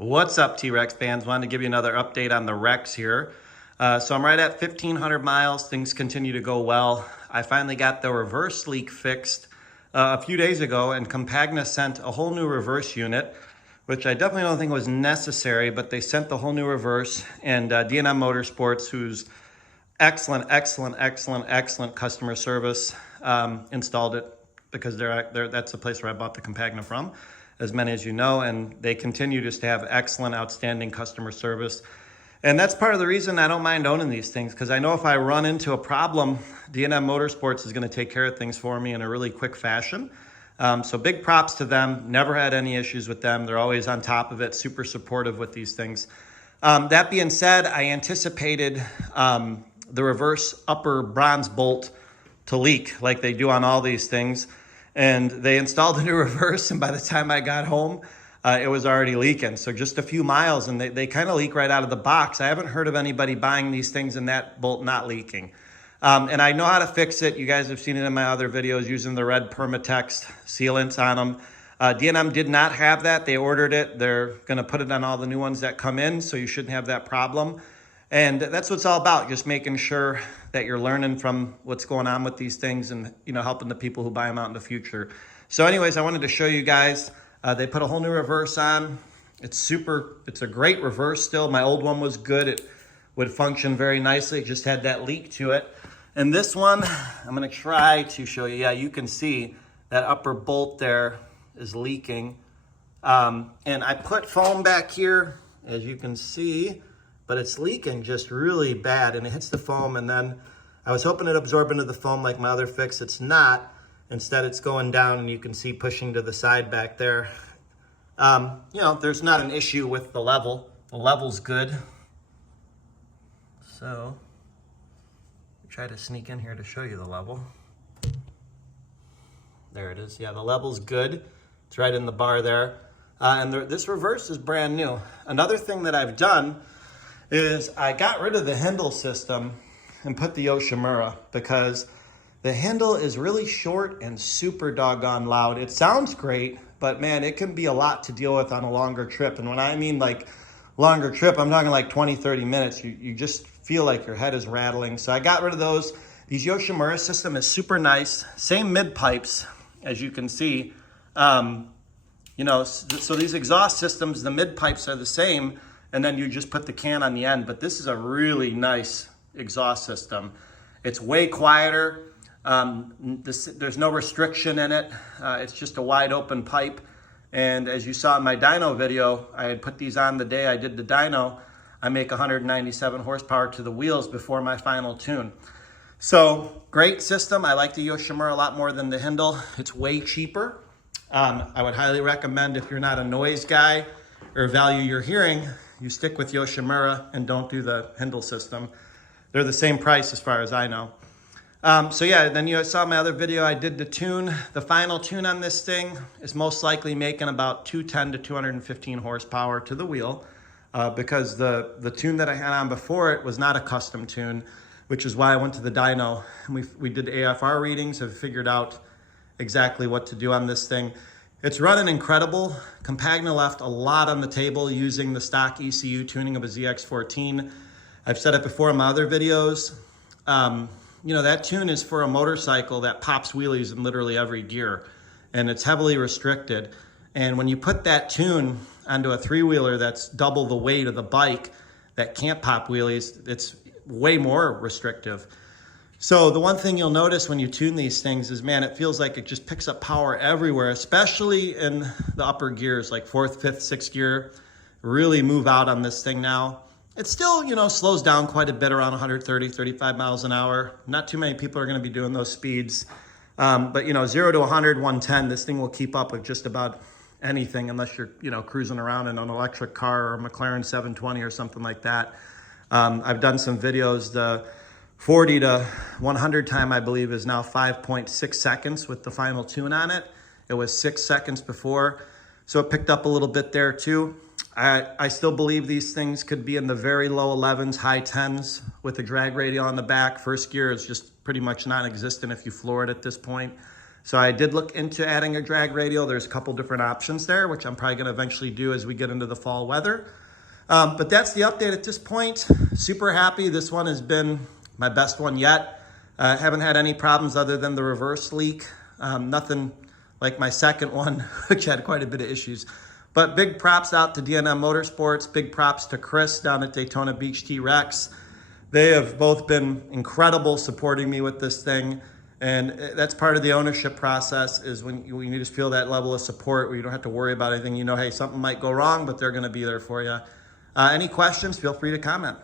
What's up, T Rex fans? Wanted to give you another update on the Rex here. So I'm right at 1,500 miles. Things continue to go well. I finally got the reverse leak fixed a few days ago, and Campagna sent a whole new reverse unit, which I definitely don't think was necessary, but they sent the whole new reverse, and D&M Motorsports, who's excellent customer service, installed it because that's the place where I bought the Campagna from, as many as you know, and they continue just to have excellent, outstanding customer service. And that's part of the reason I don't mind owning these things, because I know if I run into a problem, D&M Motorsports is going to take care of things for me in a really quick fashion. So big props to them. Never had any issues with them. They're always on top of it, super supportive with these things. That being said, I anticipated the reverse upper bronze bolt to leak like they do on all these things. And they installed a new reverse, and by the time I got home, it was already leaking. So just a few miles, and they kind of leak right out of the box. I haven't heard of anybody buying these things and that bolt not leaking. And I know how to fix it. You guys have seen it in my other videos using the red Permatex sealants on them. D&M did not have that. They ordered it. They're going to put it on all the new ones that come in, so you shouldn't have that problem. And that's what it's all about, just making sure that you're learning from what's going on with these things and, you know, helping the people who buy them out in the future. So anyways, I wanted to show you guys, they put a whole new reverse on. It's a great reverse still. My old one was good. It would function very nicely. It just had that leak to it. And this one, I'm gonna try to show you. Yeah, you can see that upper bolt there is leaking. And I put foam back here, as you can see, but it's leaking just really bad, and it hits the foam, and then I was hoping it'd absorb into the foam like my other fix. It's not. Instead, it's going down, and you can see pushing to the side back there. You know, there's not an issue with the level. The level's good. So, try to sneak in here to show you the level. There it is. Yeah, the level's good. It's right in the bar there. And this reverse is brand new. Another thing that I've done is I got rid of the Hindle system and put the Yoshi because the Hindle is really short and super doggone loud. It sounds great, but man, it can be a lot to deal with on a longer trip. And when I mean like longer trip, I'm talking like 20, 30 minutes. You just feel like your head is rattling. So I got rid of those. These Yoshi system is super nice. Same mid pipes, as you can see. You know, so these exhaust systems, the mid pipes are the same, and then you just put the can on the end. But this is a really nice exhaust system. It's way quieter. There's no restriction in it. It's just a wide open pipe. And as you saw in my dyno video, I had put these on the day I did the dyno. I make 197 horsepower to the wheels before my final tune. So great system. I like the Yoshi a lot more than the Hindle. It's way cheaper. I would highly recommend, if you're not a noise guy or value your hearing, you stick with Yoshi and don't do the Hindle system. They're the same price as far as I know. So yeah, then you saw my other video. I did the tune. The final tune on this thing is most likely making about 210 to 215 horsepower to the wheel, because the tune that I had on before it was not a custom tune, which is why I went to the dyno. And we did AFR readings, have figured out exactly what to do on this thing. It's running incredible. Campagna left a lot on the table using the stock ECU tuning of a ZX14. I've said it before in my other videos. You know, that tune is for a motorcycle that pops wheelies in literally every gear, and it's heavily restricted. And when you put that tune onto a three-wheeler that's double the weight of the bike that can't pop wheelies, it's way more restrictive. So the one thing you'll notice when you tune these things is, man, it feels like it just picks up power everywhere, especially in the upper gears, like 4th, 5th, 6th gear. Really move out on this thing now. It still, you know, slows down quite a bit around 130, 35 miles an hour. Not too many people are going to be doing those speeds. But, you know, 0 to 100, 110, this thing will keep up with just about anything, unless you're, you know, cruising around in an electric car or a McLaren 720 or something like that. I've done some videos. The 40 to 100 time, I believe, is now 5.6 seconds with the final tune on it. It was 6 seconds before. So it picked up a little bit there too. I still believe these things could be in the very low 11s, high 10s with a drag radial on the back. First gear is just pretty much non-existent if you floor it at this point. So I did look into adding a drag radial. There's a couple different options there, which I'm probably gonna eventually do as we get into the fall weather. But that's the update at this point. Super happy. This one has been my best one yet. Haven't had any problems other than the reverse leak. Nothing like my second one, which had quite a bit of issues. But big props out to D&M Motorsports. Big props to Chris down at Daytona Beach T Rex. They have both been incredible supporting me with this thing. And that's part of the ownership process, is when you just feel that level of support where you don't have to worry about anything. You know, hey, something might go wrong, but they're going to be there for you. Any questions, feel free to comment.